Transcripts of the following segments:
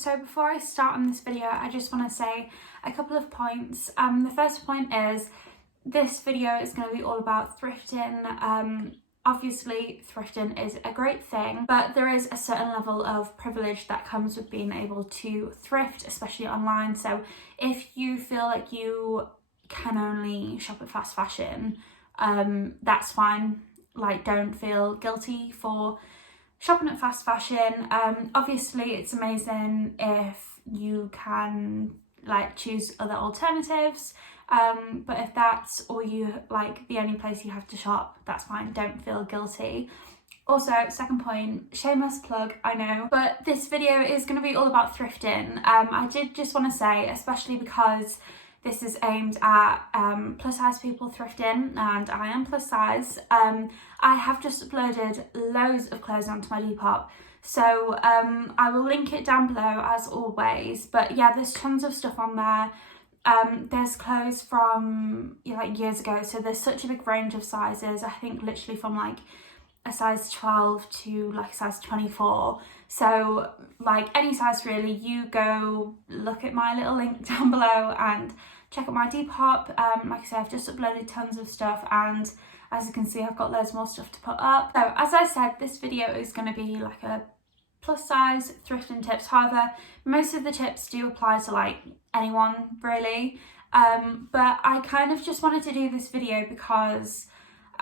So before I start on this video, I just want to say a couple of points. The first point is this video is going to be all about thrifting. Obviously, thrifting is a great thing, but there is a certain level of privilege that comes with being able to thrift, especially online. So if you feel like you can only shop at fast fashion, that's fine. Like, don't feel guilty for shopping at fast fashion. Obviously it's amazing if you can like choose other alternatives, but if that's all you like, the only place you have to shop, that's fine, don't feel guilty. Also, second point, shameless plug, I know, but this video is going to be all about thrifting. I did just want to say, especially because this is aimed at plus size people thrifting, and I am plus size. I have just uploaded loads of clothes onto my Depop, so I will link it down below as always. But yeah, there's tons of stuff on there. There's clothes from like years ago, so there's such a big range of sizes. I think literally from like a size 12 to like a size 24. So like any size really. You go look at my little link down below and check out my Depop. Like I said, I've just uploaded tons of stuff, and as you can see, I've got loads more stuff to put up. So as I said, this video is going to be like a plus size thrifting tips. However, most of the tips do apply to like anyone really, but I kind of just wanted to do this video because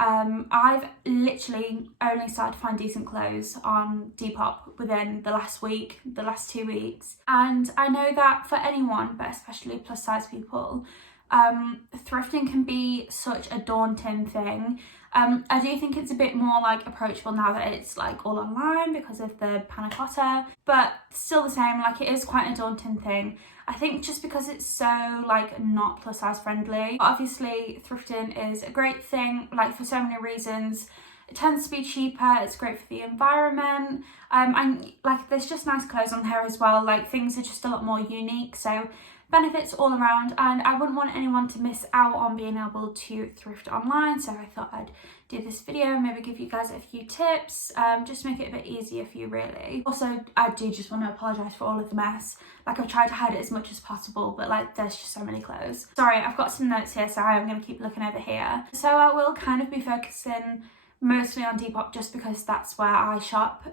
I've literally only started to find decent clothes on Depop within the last week, the last 2 weeks. And I know that for anyone, but especially plus size people, thrifting can be such a daunting thing. I do think it's a bit more like approachable now that it's like all online because of the panna cotta, but still the same, like it is quite a daunting thing. I think just because it's so like not plus size friendly. Obviously thrifting is a great thing, like for so many reasons. It tends to be cheaper, it's great for the environment, and like there's just nice clothes on here as well. Like things are just a lot more unique, so benefits all around, and I wouldn't want anyone to miss out on being able to thrift online. So I thought I'd do this video, maybe give you guys a few tips, just to make it a bit easier for you really. Also, I do just want to apologise for all of the mess. Like I've tried to hide it as much as possible, but like there's just so many clothes. Sorry, I've got some notes here, so I'm going to keep looking over here. So I will kind of be focusing mostly on Depop just because that's where I shop,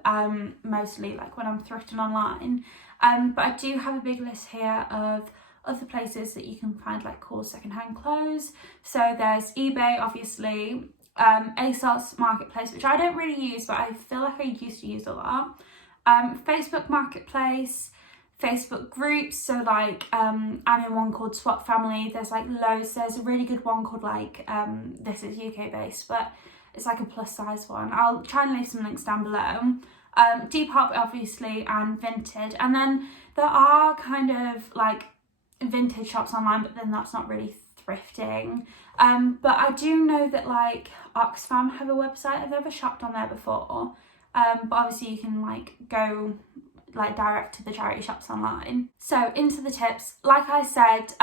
mostly like when I'm thrifting online. But I do have a big list here of other places that you can find like cool secondhand clothes. So there's eBay, obviously, Asos Marketplace, which I don't really use, but I feel like I used to use a lot. Facebook Marketplace, Facebook groups, so like I'm in one called Swap Family. There's like loads. There's a really good one called like this is UK based, but it's like a plus size one. I'll try and leave some links down below. Depop obviously, and Vinted, and then there are kind of like vintage shops online, but then that's not really thrifting. But I do know that like Oxfam have a website. I've never shopped on there before, but obviously you can like go like direct to the charity shops online. So into the tips, like I said,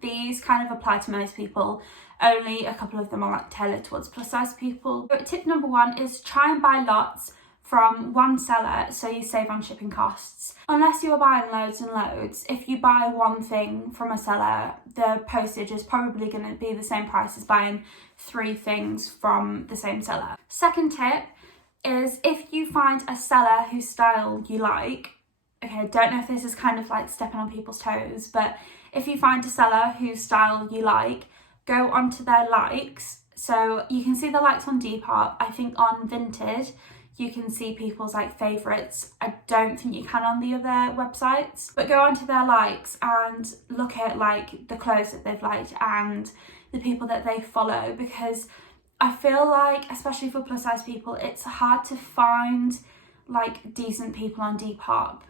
these kind of apply to most people. Only a couple of them are like tailored towards plus size people. But tip number one is try and buy lots from one seller so you save on shipping costs. Unless you're buying loads and loads, if you buy one thing from a seller, the postage is probably going to be the same price as buying 3 things from the same seller. Second tip is if you find a seller whose style you like, okay, don't know if this is kind of like stepping on people's toes, but if you find a seller whose style you like, go onto their likes. So you can see the likes on Depop. I think on Vinted you can see people's like favourites. I don't think you can on the other websites, but go onto their likes and look at like the clothes that they've liked and the people that they follow, because I feel like, especially for plus size people, it's hard to find like decent people on Depop,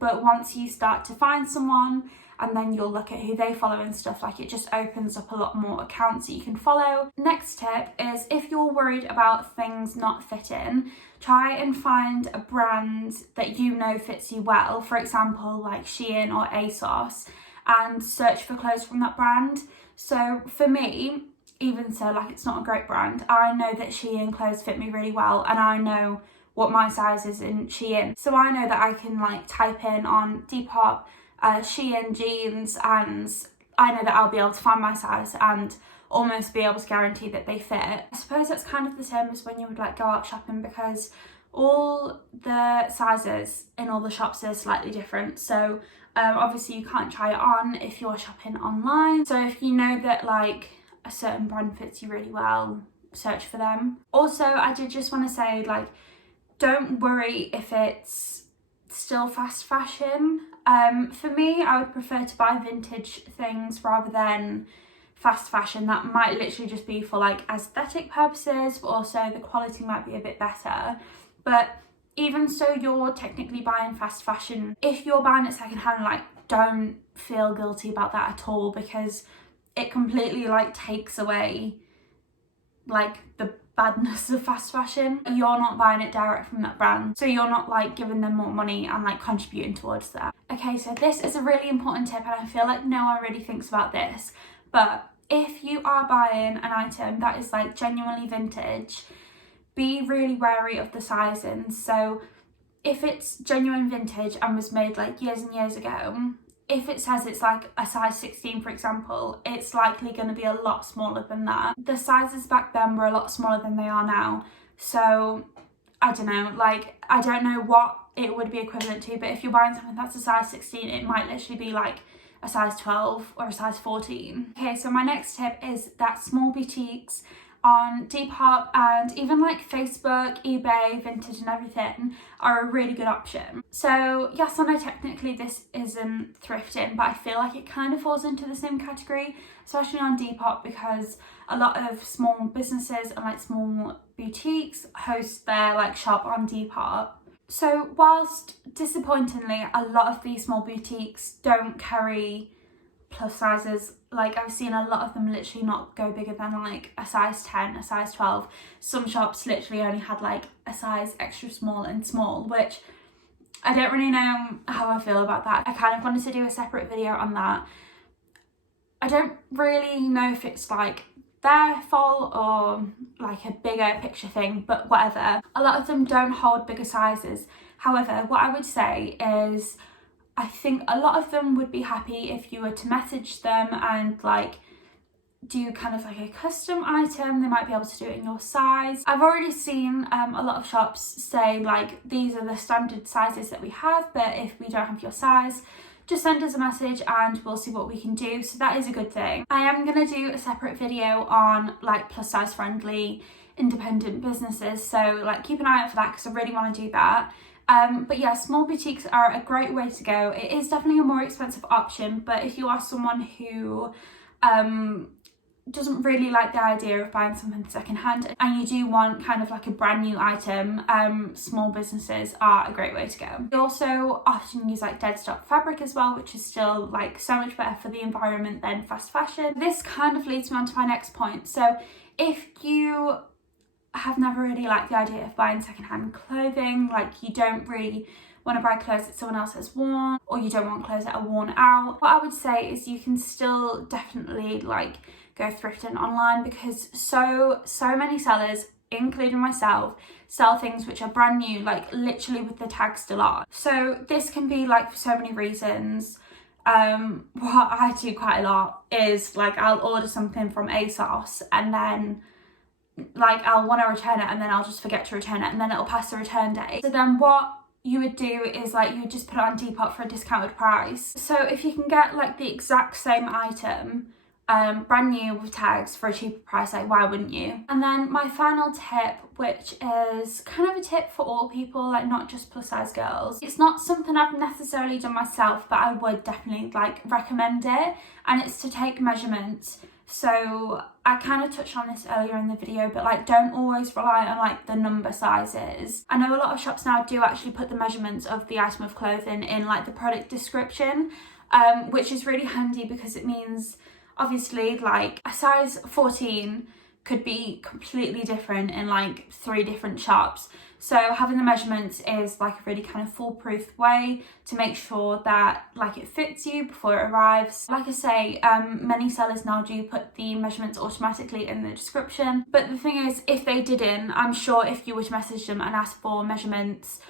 but once you start to find someone and then you'll look at who they follow and stuff, like it just opens up a lot more accounts that you can follow. Next tip is if you're worried about things not fitting, try and find a brand that you know fits you well, for example like Shein or Asos, and search for clothes from that brand. So for me, even so, like it's not a great brand, I know that Shein clothes fit me really well, and I know what my size is in Shein. So I know that I can like type in on Depop, Shein jeans, and I know that I'll be able to find my size and almost be able to guarantee that they fit. I suppose that's kind of the same as when you would like go out shopping, because all the sizes in all the shops are slightly different. So obviously you can't try it on if you're shopping online. So if you know that like a certain brand fits you really well, search for them. Also, I did just want to say, like, don't worry if it's still fast fashion. For me, I would prefer to buy vintage things rather than fast fashion. That might literally just be for like aesthetic purposes, but also the quality might be a bit better. But even so, you're technically buying fast fashion. If you're buying it secondhand, like, don't feel guilty about that at all, because it completely like takes away like the badness of fast fashion. You're not buying it direct from that brand, so you're not like giving them more money and like contributing towards that. Okay, so this is a really important tip, and I feel like no one really thinks about this, but if you are buying an item that is like genuinely vintage, be really wary of the sizing. So if it's genuine vintage and was made like years and years ago, if it says it's like a size 16, for example, it's likely going to be a lot smaller than that. The sizes back then were a lot smaller than they are now. So I don't know, like, I don't know what it would be equivalent to, but if you're buying something that's a size 16, it might literally be like a size 12 or a size 14. Okay, so my next tip is that small boutiques on Depop and even like Facebook, eBay, Vinted and everything are a really good option. So yes, I know technically this isn't thrifting, but I feel like it kind of falls into the same category, especially on Depop, because a lot of small businesses and like small boutiques host their like shop on Depop. So whilst disappointingly a lot of these small boutiques don't carry plus sizes, like I've seen a lot of them literally not go bigger than like a size 10, a size 12. Some shops literally only had like a size extra small and small, which I don't really know how I feel about that. I kind of wanted to do a separate video on that. I don't really know if it's like their fault or like a bigger picture thing, but whatever. A lot of them don't hold bigger sizes. However, what I would say is I think a lot of them would be happy if you were to message them and like do kind of like a custom item. They might be able to do it in your size. I've already seen a lot of shops say like, these are the standard sizes that we have, but if we don't have your size, just send us a message and we'll see what we can do. So that is a good thing. I am going to do a separate video on like plus size friendly independent businesses, so like keep an eye out for that, because I really want to do that. But yeah, small boutiques are a great way to go. It is definitely a more expensive option, but if you are someone who doesn't really like the idea of buying something secondhand and you do want kind of like a brand new item, small businesses are a great way to go. We also often use like dead stock fabric as well, which is still like so much better for the environment than fast fashion. This kind of leads me on to my next point. So if you have never really liked the idea of buying secondhand clothing, like you don't really want to buy clothes that someone else has worn, or you don't want clothes that are worn out, what I would say is you can still definitely like go thrifting online, because so many sellers, including myself, sell things which are brand new, like literally with the tag still on. So this can be like for so many reasons. What I do quite a lot is like I'll order something from Asos and then like I'll want to return it and then I'll just forget to return it and then it'll pass the return date. So then what you would do is like you would just put it on Depop for a discounted price. So if you can get like the exact same item brand new with tags for a cheaper price, like why wouldn't you? And then my final tip, which is kind of a tip for all people, like not just plus size girls. It's not something I've necessarily done myself, but I would definitely like recommend it, and it's to take measurements. So I kind of touched on this earlier in the video, but like don't always rely on like the number sizes. I know a lot of shops now do actually put the measurements of the item of clothing in like the product description, which is really handy, because it means obviously like a size 14 could be completely different in like 3 different shops. So having the measurements is like a really kind of foolproof way to make sure that like it fits you before it arrives. Like I say, many sellers now do put the measurements automatically in the description, but the thing is, if they didn't, I'm sure if you were to message them and ask for measurements,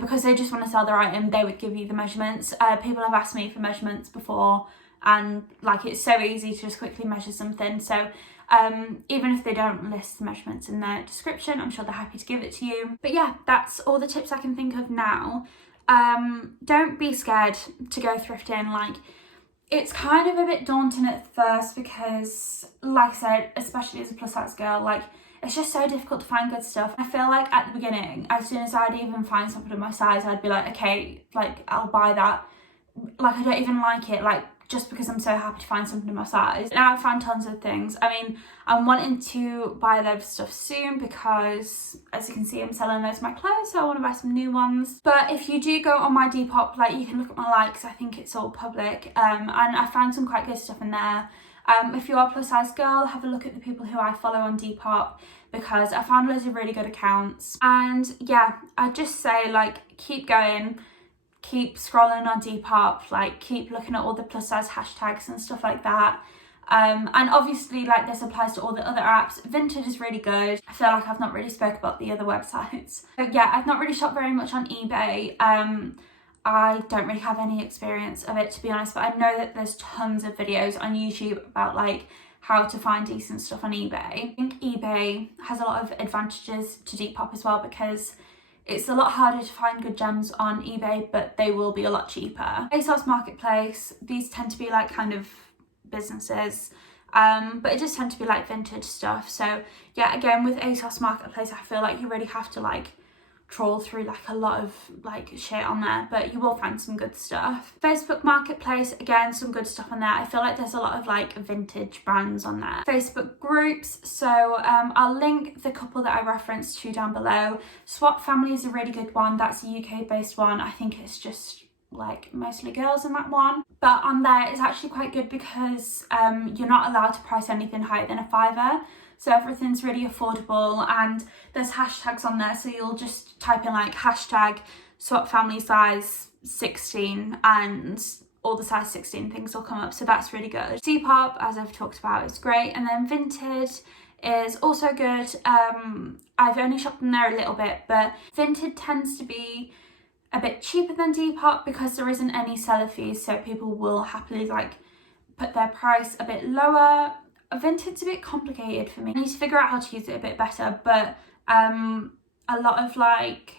because they just want to sell their item, they would give you the measurements. People have asked me for measurements before, and like it's so easy to just quickly measure something. So even if they don't list the measurements in their description, I'm sure they're happy to give it to you. But yeah, that's all the tips I can think of now. Don't be scared to go thrifting. Like, it's kind of a bit daunting at first because, like I said, especially as a plus size girl, like it's just so difficult to find good stuff. I feel like at the beginning, as soon as I'd even find something of my size, I'd be like, okay, like I'll buy that. Like I don't even like it, like just because I'm so happy to find something in my size. Now I've found tons of things. I mean, I'm wanting to buy a load of stuff soon because, as you can see, I'm selling loads of my clothes, so I want to buy some new ones. But if you do go on my Depop, like you can look at my likes, I think it's all public, and I found some quite good stuff in there. If you are a plus size girl, have a look at the people who I follow on Depop, because I found loads of really good accounts. And yeah, I'd just say, like, keep going, keep scrolling on Depop, like keep looking at all the plus size hashtags and stuff like that. And obviously, like, this applies to all the other apps. Vinted is really good. I feel like I've not really spoke about the other websites. But yeah, I've not really shopped very much on eBay. I don't really have any experience of it, to be honest, but I know that there's tons of videos on YouTube about like how to find decent stuff on eBay. I think eBay has a lot of advantages to Depop as well, because it's a lot harder to find good gems on eBay, but they will be a lot cheaper. Asos Marketplace, these tend to be like kind of businesses, but it just tend to be like vintage stuff. So yeah, again, with Asos Marketplace, I feel like you really have to like trawl through like a lot of like shit on there, but you will find some good stuff. Facebook Marketplace, again, some good stuff on there. I feel like there's a lot of like vintage brands on there. Facebook groups, so I'll link the couple that I referenced to down below. Swap Family is a really good one. That's a UK based one. I think it's just like mostly girls in that one, but on there it's actually quite good because you're not allowed to price anything higher than a £5, so everything's really affordable, and there's hashtags on there, so you'll just type in like hashtag swap family size 16 and all the size 16 things will come up, so that's really good. Depop, as I've talked about, is great, and then Vinted is also good. I've only shopped in there a little bit, but Vinted tends to be a bit cheaper than Depop because there isn't any seller fees, so people will happily like put their price a bit lower. Vinted's a bit complicated for me. I need to figure out how to use it a bit better, but a lot of like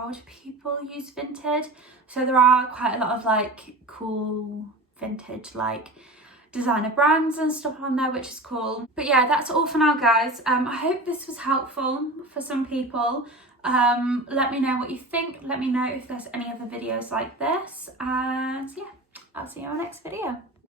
old people use Vinted, so there are quite a lot of like cool vintage like designer brands and stuff on there, which is cool. But yeah, that's all for now, guys. I hope this was helpful for some people. Let me know what you think. Let me know if there's any other videos like this, and yeah, I'll see you on my next video.